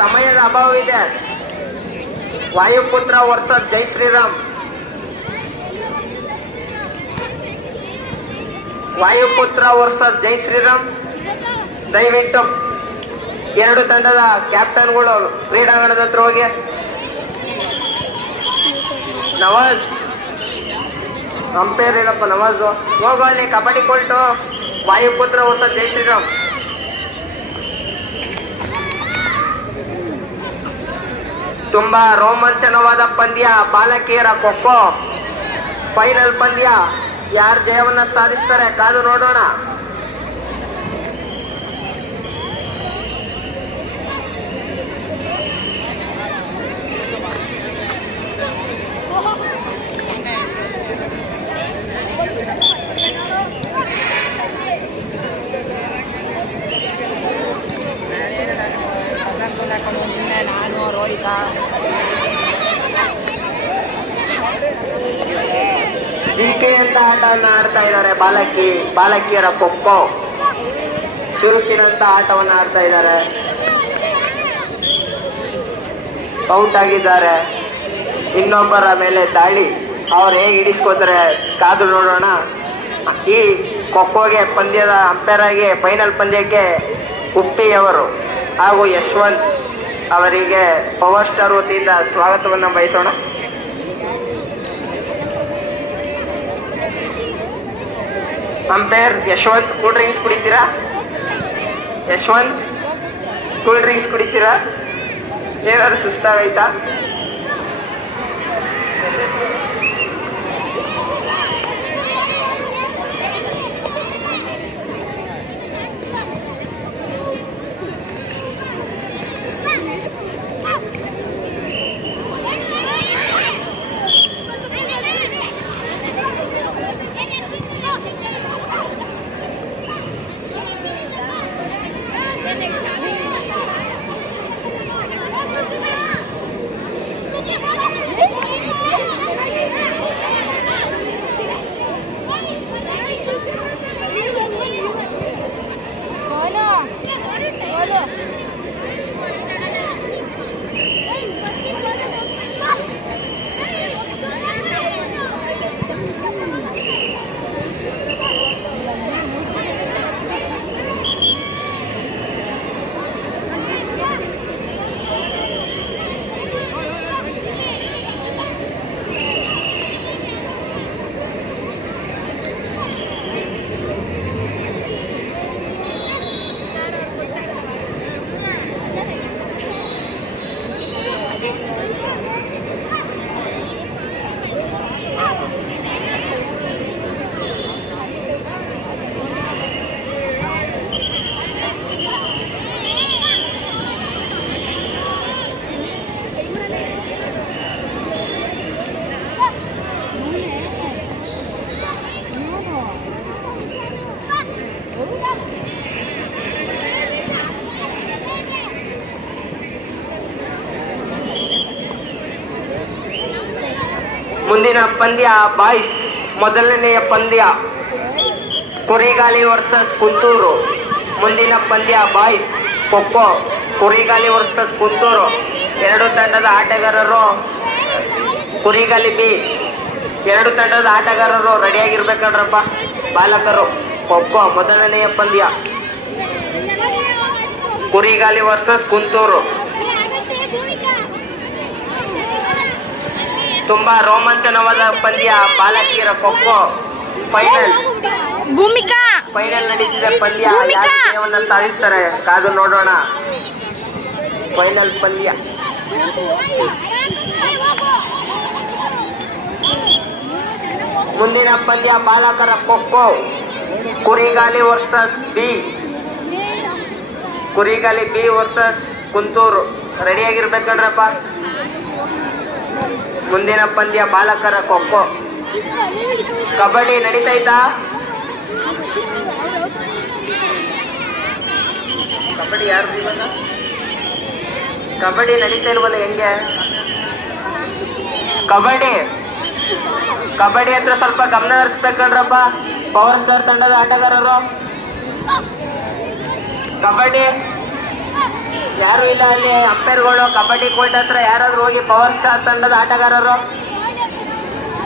ಸಮಯದ ಅಭಾವ ಇದೆ. ವಾಯುಪುತ್ರ ವರ್ಸಸ್ ಜೈ ಶ್ರೀರಾಮ್. ವಾಯುಪುತ್ರ ವರ್ಸಸ್ ಜೈ ಶ್ರೀರಾಮ್. ದಯವಿಟ್ಟು ಎರಡು ತಂಡದ ಕ್ಯಾಪ್ಟನ್ಗಳು ಕ್ರೀಡಾಂಗಣದ ಹತ್ರ ಹೋಗಿ. ನವಾಜ್ ಅಂಪೇರ್ ಏನಪ್ಪ ನವಾಜು ಹೋಗೋ ಅಲ್ಲಿ. ಕಬಡ್ಡಿ ಕೊಲ್ಟು ವಾಯುಪುತ್ರ ವರ್ಸಸ್ ಜೈ ಶ್ರೀರಾಮ್. ತುಂಬಾ ರೋಮಾಂಚನವಾದ ಪಂದ್ಯ. ಬಾಲಕಿಯರ ಖೋಖೋ ಫೈನಲ್ ಪಂದ್ಯ. ಯಾರು ಜಯವನ್ನ ಸಾಧಿಸ್ತಾರೆ ಕಾದು ನೋಡೋಣ. ನಾನು ರೋಹಿತ ಜಿಕೆ ಅಂತ ಆಟವನ್ನು ಆಡ್ತಾ ಇದ್ದಾರೆ. ಬಾಲಕಿಯರ ಖೋಖೋ ಚುರುಕಿನಂತ ಆಟವನ್ನು ಆಡ್ತಾ ಇದ್ದಾರೆ. ಔಟ್ ಆಗಿದ್ದಾರೆ. ಇನ್ನೊಬ್ಬರ ಮೇಲೆ ದಾಳಿ. ಅವ್ರು ಹೇಗೆ ಹಿಡಿಸ್ಕೋತಾರೆ ಕಾದು ನೋಡೋಣ. ಈ ಖೋಖೋಗೆ ಪಂದ್ಯದ ಅಂಪೈರ್ ಆಗಿ ಫೈನಲ್ ಪಂದ್ಯಕ್ಕೆ ಉಪ್ಪಿಯವರು ಹಾಗೂ ಯಶವಂತ್ ಅವರಿಗೆ ಪವರ್ ಸ್ಟಾರ್ ವತಿಯಿಂದ ಸ್ವಾಗತವನ್ನು ಬಯಸೋಣ. ಅಂಪೈರ್ ಯಶವಂತ್, ಕೂಲ್ ಡ್ರಿಂಕ್ಸ್ ಕುಡಿತೀರಾ? ಯಶವಂತ್, ಕೂಲ್ ಡ್ರಿಂಕ್ಸ್ ಕುಡಿತೀರಾ? ಏನಾದ್ರು ಸುಸ್ತಾಗೈತಾ? ಮುಂದಿನ ಪಂದ್ಯ ಬಾಯ್ಸ್. ಮೊದಲನೆಯ ಪಂದ್ಯ ಕುರಿಗಾಲಿ ವರ್ಸಸ್ ಕುಂತೂರು. ಮುಂದಿನ ಪಂದ್ಯ ಬಾಯ್ಸ್ ಖೋಖೋ ಕುರಿಗಾಲಿ ವರ್ಸಸ್ ಕುಂತೂರು. ಎರಡು ತಂಡದ ಆಟಗಾರರು ಕುರಿಗಾಲಿ ಬಿ. ಎರಡು ತಂಡದ ಆಟಗಾರರು ರೆಡಿಯಾಗಿರ್ಬೇಕಲ್ರಪ್ಪ. ಬಾಲಕರು ಖೋಖೋ ಮೊದಲನೆಯ ಪಂದ್ಯ ಕುರಿಗಾಲಿ ವರ್ಸಸ್ ಕುಂತೂರು. ತುಂಬಾ ರೋಮಾಂಚನವಾದ ಪಂದ್ಯ. ಬಾಲಕಿಯರ ಖೋಖೋ ಫೈನಲ್ ನಡೀತಿದೆ ಪಂದ್ಯ. ಯಾರು ಸಾಧಿಸ್ತಾರೆ ಕಾದು ನೋಡೋಣ. ಫೈನಲ್ ಪಂದ್ಯ. ಮುಂದಿನ ಪಂದ್ಯ ಬಾಲಕರ kho kho Kurigali versus B. Kurigali B versus Kunthur. ರೆಡಿಯಾಗಿರ್ಬೇಕಲ್ರಪ್ಪ. ಮುಂದಿನ ಪಂದ್ಯ ಬಾಲಕರ ಖೋಖೋ. ಕಬಡ್ಡಿ ನಡೀತೈತಾ? ಕಬಡ್ಡಿ ಯಾರು ಇವಾಗ? ಕಬಡ್ಡಿ ನಡೀತಾ ಇಲ್ವಲ್ಲ, ಹೆಂಗೆ? ಕಬಡ್ಡಿ ಹತ್ರ ಸ್ವಲ್ಪ ಗಮನ ಹರಿಸ್ಬೇಕಲ್ರಪ್ಪ ಪವರ್ ಸ್ಟಾರ್ ತಂಡದ ಆಟಗಾರರು. ಕಬಡ್ಡಿ ಯಾರು ಇಲ್ಲ ಅಲ್ಲಿ ಅಂಪೈರ್ಗಳು ಕಬಡ್ಡಿ ಕೋರ್ಟ್ ಹತ್ರ ಯಾರಾದ್ರೂ ಹೋಗಿ ಪವರ್ ಸ್ಟಾರ್ ತಂಡದ ಆಟಗಾರರು